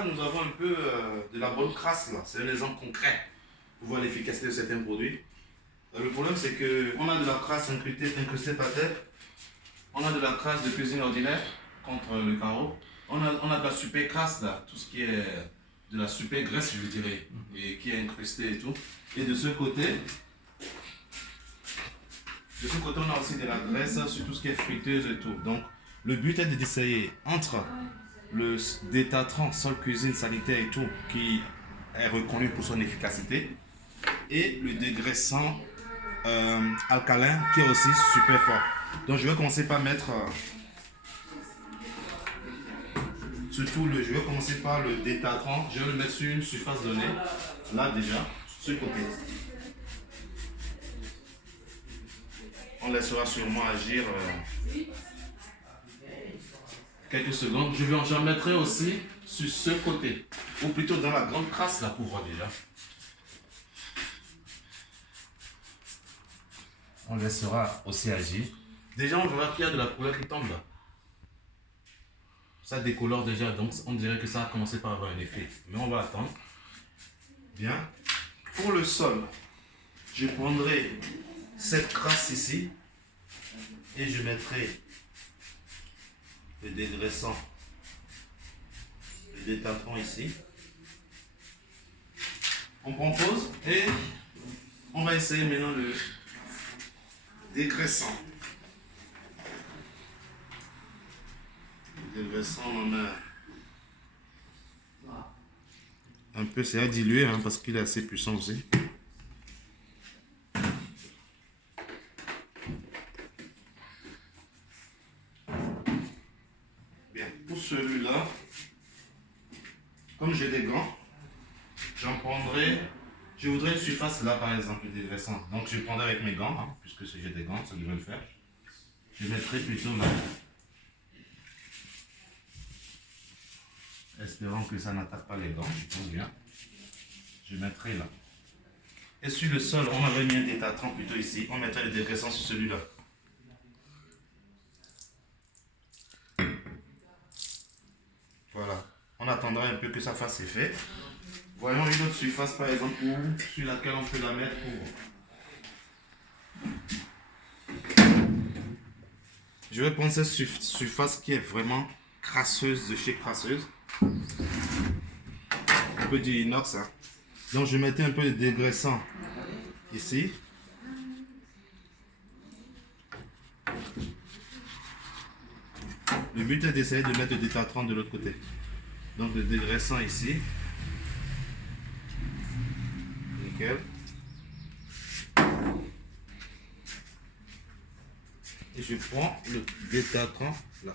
là, nous avons un peu de la bonne crasse là. C'est un exemple concret pour voir l'efficacité de certains produits. Le problème, c'est qu'on a de la crasse incrustée par terre. On a de la crasse de cuisine ordinaire contre le carreau. On a de la super crasse là, tout ce qui est de la super graisse, je dirais, et qui est incrustée et tout. Et de ce côté, on a aussi de la graisse sur tout ce qui est friteuse et tout. Donc, le but est d'essayer entre le détartrant sol cuisine sanitaire et tout, qui est reconnu pour son efficacité, et le dégraissant alcalin, qui est aussi super fort. Donc, je vais commencer par mettre je vais commencer par le détartrant. Je vais le mettre sur une surface donnée, là déjà, sur le côté. On laissera sûrement agir quelques secondes. J'en mettrai aussi sur ce côté, ou plutôt dans la grande crasse là pour voir déjà. On laissera aussi agir. Déjà, on verra qu'il y a de la couleur qui tombe là. Ça décolore déjà, donc on dirait que ça a commencé par avoir un effet. Mais on va attendre. Bien. Pour le sol, je prendrai cette crasse ici et je mettrai le dégraissant, le détartrant ici. On prend pause et on va essayer maintenant le dégraissant. Le dégraissant, on en a un peu, c'est à diluer hein, parce qu'il est assez puissant aussi. Bien, pour celui-là, comme j'ai des gants, j'en prendrai, je voudrais une surface là par exemple, le dégraissant. Donc je prendrai avec mes gants, hein, puisque j'ai des gants, ça devrait le faire. Je mettrai plutôt là. Espérons que ça n'attaque pas les gants, je pense bien. Je mettrai là. Et sur le sol, on avait mis un détartrant plutôt ici. On mettrait le dégraissant sur celui-là. Voilà. On attendra un peu que ça fasse effet. Voyons une autre surface par exemple sur laquelle on peut la mettre pour... Je vais prendre cette surface qui est vraiment crasseuse de chez crasseuse. Un peu du inox. Hein. Donc je mettais un peu de dégraissant ici. Le but est d'essayer de mettre le détartrant de l'autre côté. Donc le dégraissant ici. Nickel. Et je prends le détartrant là.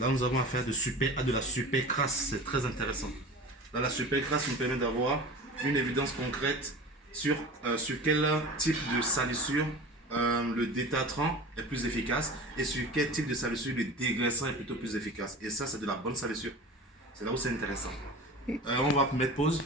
Là, nous avons affaire de la super crasse. C'est très intéressant. Dans la super crasse, nous permet d'avoir une évidence concrète sur quel type de salissure le détartrant est plus efficace et sur quel type de salissure le dégraissant est plutôt plus efficace. Et ça, c'est de la bonne salissure. C'est là où c'est intéressant. On va mettre pause.